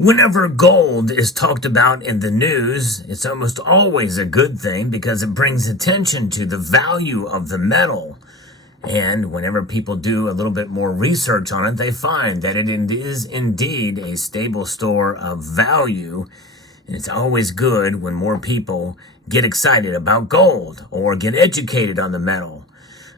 Whenever gold is talked about in the news, it's almost always a good thing because it brings attention to the value of the metal. And whenever people do a little bit more research on it, they find that it is indeed a stable store of value. And it's always good when more people get excited about gold or get educated on the metal.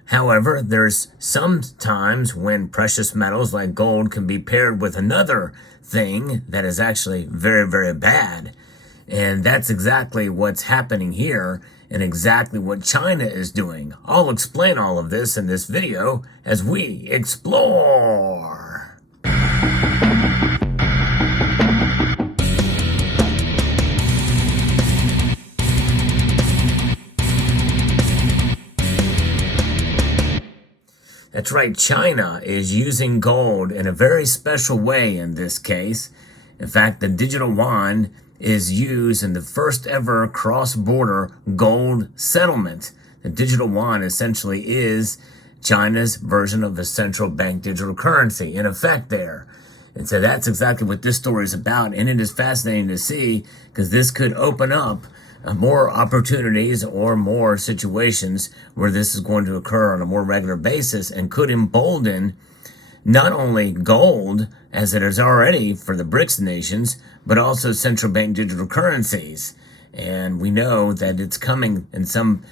However, there's some times when precious metals like gold can be paired with another thing that is actually very, very bad. And that's exactly what's happening here and exactly what China is doing. I'll explain all of this in this video as we explore. That's right, China is using gold in a very special way in this case. In fact, the digital yuan is used in the first ever cross-border gold settlement. The digital yuan essentially is China's version of a central bank digital currency in effect there. And so that's exactly what this story is about. And it is fascinating to see because this could open up more opportunities or more situations where this is going to occur on a more regular basis and could embolden not only gold, as it is already for the BRICS nations, but also central bank digital currencies. And we know that it's coming in some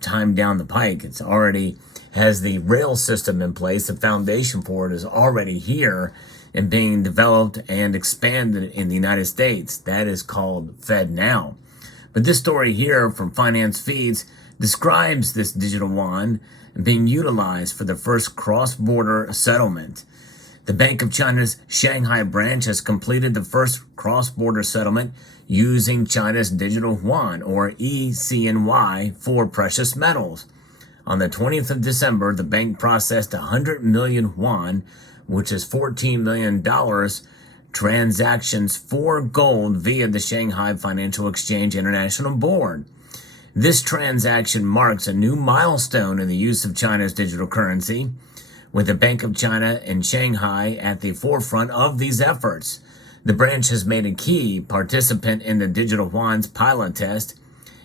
time down the pike. It's already has the rail system in place. The foundation for it is already here and being developed and expanded in the United States. That is called FedNow. But this story here from Finance Feeds describes this digital yuan being utilized for the first cross-border settlement. The Bank of China's Shanghai branch has completed the first cross-border settlement using China's digital yuan, or ECNY, for precious metals. On the 20th of December, the bank processed 100 million yuan, which is $14 million, transactions for gold via the Shanghai Financial Exchange International Board. This transaction marks a new milestone in the use of China's digital currency, with the Bank of China in Shanghai at the forefront of these efforts. The branch has made a key participant in the digital yuan's pilot test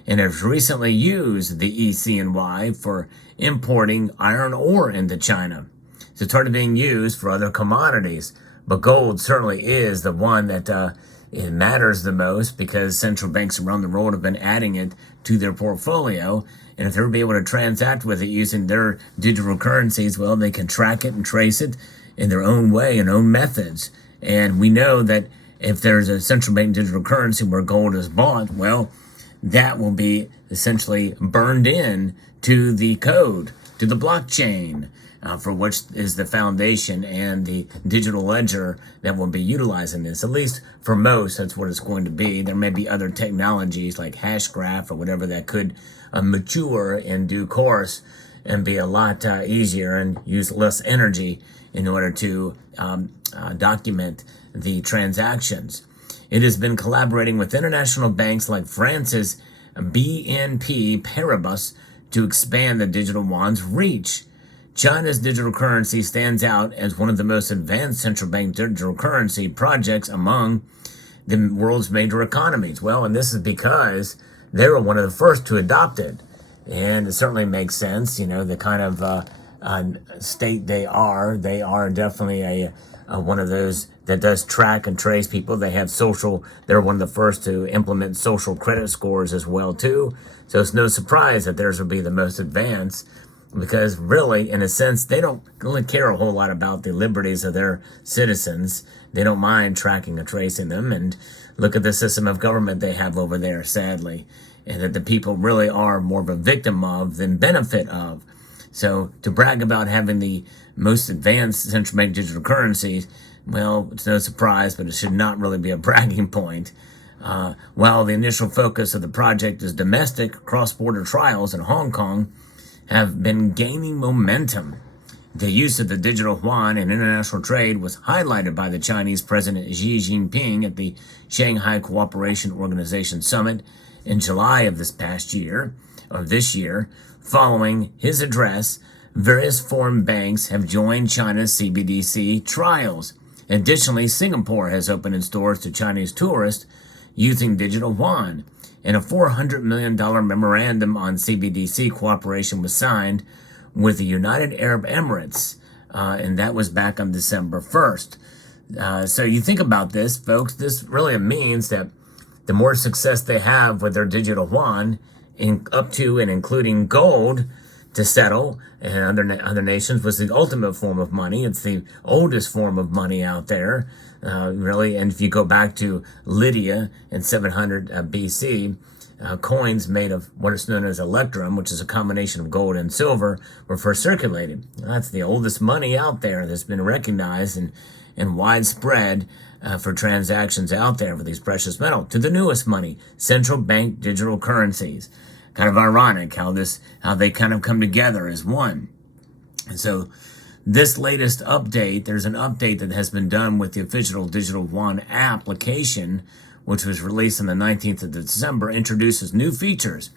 and has recently used the ECNY for importing iron ore into China. So it's already being used for other commodities. But gold certainly is the one that it matters the most because central banks around the world have been adding it to their portfolio. And if they're able to transact with it using their digital currencies, well, they can track it and trace it in their own way and own methods. And we know that if there's a central bank digital currency where gold is bought, well, that will be essentially burned in to the code, to the blockchain. For which is the foundation and the digital ledger that will be utilizing this. At least for most, that's what it's going to be. There may be other technologies like Hashgraph or whatever that could mature in due course and be a lot easier and use less energy in order to document the transactions. It has been collaborating with international banks like France's BNP Paribas to expand the digital yuan's reach. China's digital currency stands out as one of the most advanced central bank digital currency projects among the world's major economies. Well, and this is because they were one of the first to adopt it. And it certainly makes sense, you know, the kind of state they are. They are definitely one of those that does track and trace people. They have they're one of the first to implement social credit scores as well, too. So it's no surprise that theirs will be the most advanced. Because really, in a sense, they don't really care a whole lot about the liberties of their citizens. They don't mind tracking and tracing them. And look at the system of government they have over there, sadly. And that the people really are more of a victim of than benefit of. So to brag about having the most advanced central bank digital currencies, well, it's no surprise, but it should not really be a bragging point. While the initial focus of the project is domestic cross-border trials in Hong Kong, have been gaining momentum. The use of the digital yuan in international trade was highlighted by the Chinese President Xi Jinping at the Shanghai Cooperation Organization Summit in July of this year. Following his address, various foreign banks have joined China's CBDC trials, Additionally, Singapore has opened its doors to Chinese tourists using digital yuan, and a $400 million memorandum on CBDC cooperation was signed with the United Arab Emirates, and that was back on December 1st. So you think about this, folks, this really means that the more success they have with their digital yuan, up to and including gold to settle, and other nations was the ultimate form of money. It's the oldest form of money out there, really. And if you go back to Lydia in 700 BC, coins made of what is known as electrum, which is a combination of gold and silver, were first circulated. That's the oldest money out there that's been recognized and widespread for transactions out there for these precious metals, to the newest money, central bank digital currencies. Kind of ironic how they kind of come together as one. And so this latest update, there's an update that has been done with the official digital yuan application, which was released on the 19th of December, introduces new features.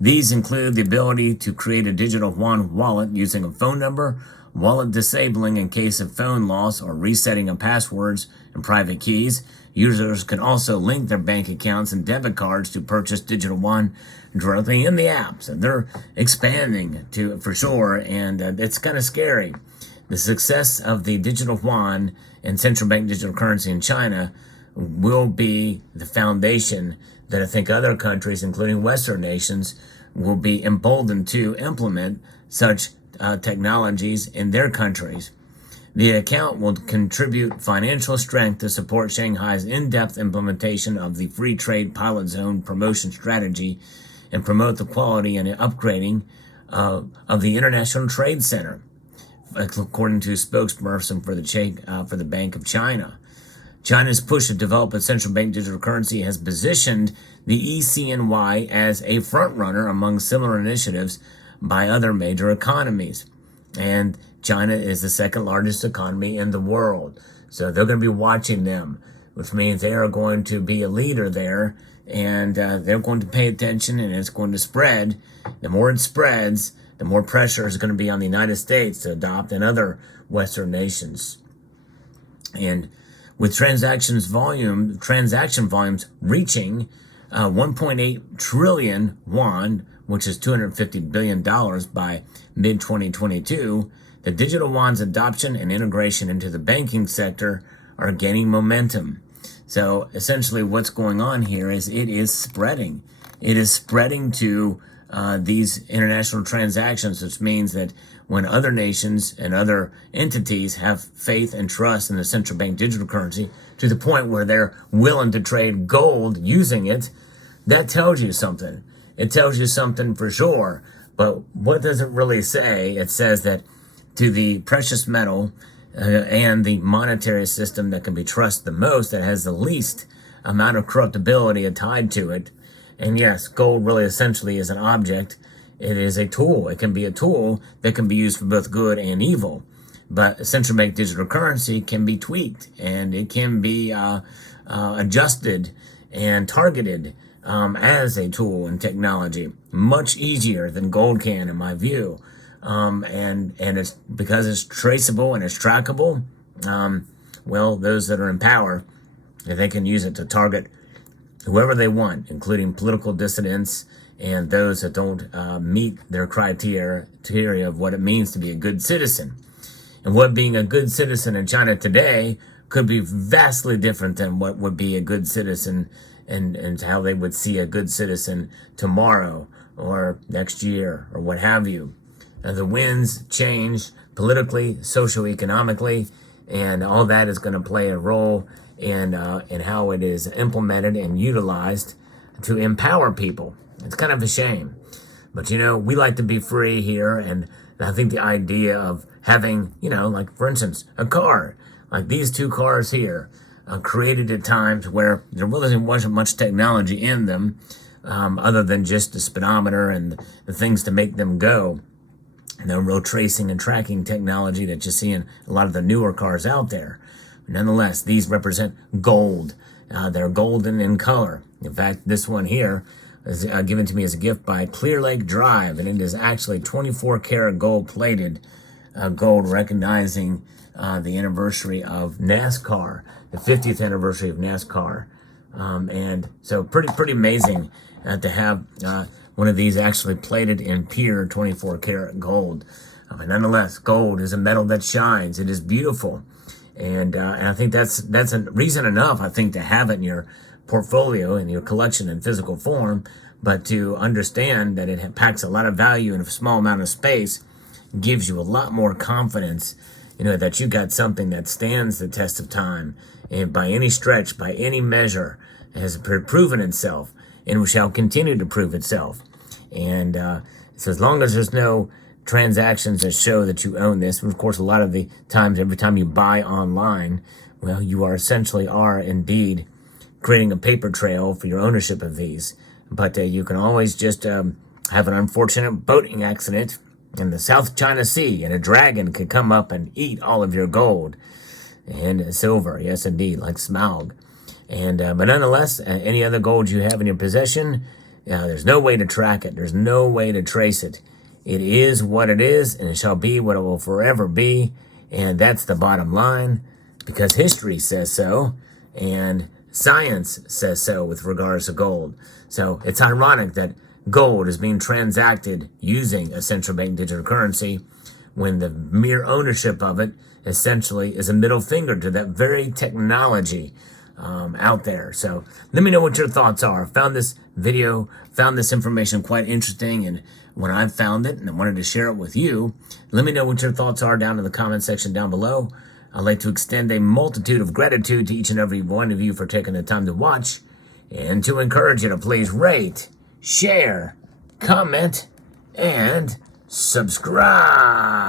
These include the ability to create a digital yuan wallet using a phone number, wallet disabling in case of phone loss or resetting of passwords and private keys. Users can also link their bank accounts and debit cards to purchase digital yuan directly in the apps. And they're expanding for sure, and it's kind of scary. The success of the digital yuan and central bank digital currency in China will be the foundation that I think other countries, including Western nations, will be emboldened to implement such technologies in their countries. The account will contribute financial strength to support Shanghai's in-depth implementation of the free trade pilot zone promotion strategy and promote the quality and upgrading of the International Trade Center, according to a spokesperson for the Bank of China. China's push to develop a central bank digital currency has positioned the ECNY as a frontrunner among similar initiatives by other major economies. And China is the second largest economy in the world. So they're going to be watching them, which means they are going to be a leader there, and they're going to pay attention, and it's going to spread. The more it spreads, the more pressure is going to be on the United States to adopt and other Western nations. And with transaction volumes reaching 1.8 trillion yuan, which is $250 billion by mid-2022, the digital yuan's adoption and integration into the banking sector are gaining momentum. So essentially what's going on here is it is spreading. It is spreading to these international transactions, which means that when other nations and other entities have faith and trust in the central bank digital currency to the point where they're willing to trade gold using it, that tells you something. It tells you something for sure. But what does it really say? It says that to the precious metal and the monetary system that can be trusted the most, that has the least amount of corruptibility tied to it. And yes, gold really essentially is an object. It is a tool. It can be a tool that can be used for both good and evil. But central bank digital currency can be tweaked, and it can be adjusted and targeted as a tool in technology. Much easier than gold can, in my view. And it's because it's traceable and it's trackable. Well, those that are in power, they can use it to target whoever they want, including political dissidents and those that don't meet their criteria of what it means to be a good citizen. And what being a good citizen in China today could be vastly different than what would be a good citizen and how they would see a good citizen tomorrow or next year or what have you. And the winds change politically, socioeconomically, and all that is going to play a role in how it is implemented and utilized to empower people. It's kind of a shame. But, we like to be free here, and I think the idea of having, like, for instance, a car, like these two cars here, created at times where there really wasn't much technology in them, other than just the speedometer and the things to make them go. No real tracing and tracking technology that you see in a lot of the newer cars out there. Nonetheless, these represent gold. They're golden in color. In fact, this one here is given to me as a gift by Clear Lake Drive, and it is actually 24 karat gold plated gold, recognizing the anniversary of NASCAR, the 50th anniversary of NASCAR. And so pretty amazing to have one of these actually plated in pure 24 karat gold. But nonetheless, gold is a metal that shines. It is beautiful. And I think that's a reason enough, I think, to have it in your portfolio, in your collection in physical form, but to understand that it packs a lot of value in a small amount of space gives you a lot more confidence, that you got something that stands the test of time, and by any stretch, by any measure, has proven itself and shall continue to prove itself. And so as long as there's no transactions that show that you own this, and of course a lot of the times, every time you buy online, well, you are indeed creating a paper trail for your ownership of these. But you can always just have an unfortunate boating accident in the South China Sea, and a dragon could come up and eat all of your gold and silver. Yes, indeed, like Smaug. And but nonetheless, any other gold you have in your possession, there's no way to track it. There's no way to trace it. It is what it is, and it shall be what it will forever be. And that's the bottom line, because history says so, and science says so with regards to gold. So it's ironic that gold is being transacted using a central bank digital currency when the mere ownership of it essentially is a middle finger to that very technology out there. So let me know what your thoughts are. Found this information quite interesting, and when I found it and I wanted to share it with you, let me know what your thoughts are down in the comment section down below. I'd like to extend a multitude of gratitude to each and every one of you for taking the time to watch, and to encourage you to please rate, share, comment, and subscribe.